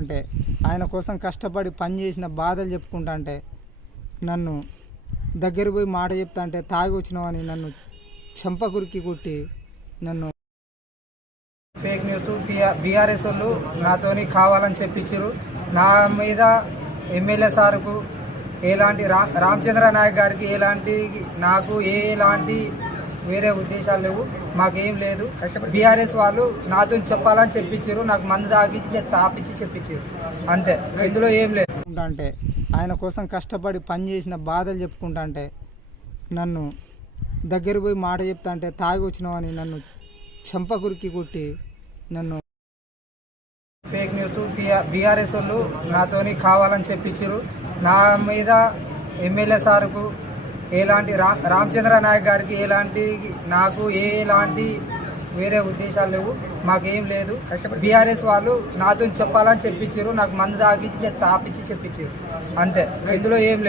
అంటే ఆయన కోసం కష్టపడి పని చేసిన బాధలు చెప్పుకుంటా అంటే నన్ను దగ్గర పోయి మాట చెప్తా అంటే తాగి వచ్చినావని నన్ను చెంపకురికి కొట్టి నన్ను ఫేక్ న్యూస్ బీఆర్ఎస్ వాళ్ళు నాతోని కావాలని చెప్పించారు. నా మీద ఎమ్మెల్యే సార్కు ఎలాంటి రామచంద్ర నాయక్ గారికి నాకు ఎలాంటి వేరే ఉద్దేశాలు లేవు, మాకేం లేదు. బీఆర్ఎస్ వాళ్ళు నాతో చెప్పాలని చెప్పించారు, నాకు మందు తాపించి చెప్పించారు, అంతే, ఇందులో ఏం లేదు. అంటే ఆయన కోసం కష్టపడి పని చేసిన బాధలు చెప్పుకుంటా అంటే నన్ను దగ్గర పోయి మాట చెప్తా అంటే తాగి వచ్చినావని నన్ను చెంపకురికి కొట్టి నన్ను ఫేక్ న్యూస్ బీఆర్ఎస్ వాళ్ళు నాతోని కావాలని చెప్పించారు. నా మీద ఎమ్మెల్యే సార్కు రామచంద్ర నాయక్ గారికి నాకు ఎలాంటి వేరే ఉద్దేశాలు లేవు, మాకేం లేదు. బీఆర్ఎస్ వాళ్ళు నాతో చెప్పాలని చెప్పించారు, నాకు మందు తాపించి చెప్పించారు, అంతే, ఇందులో ఏం లేదు.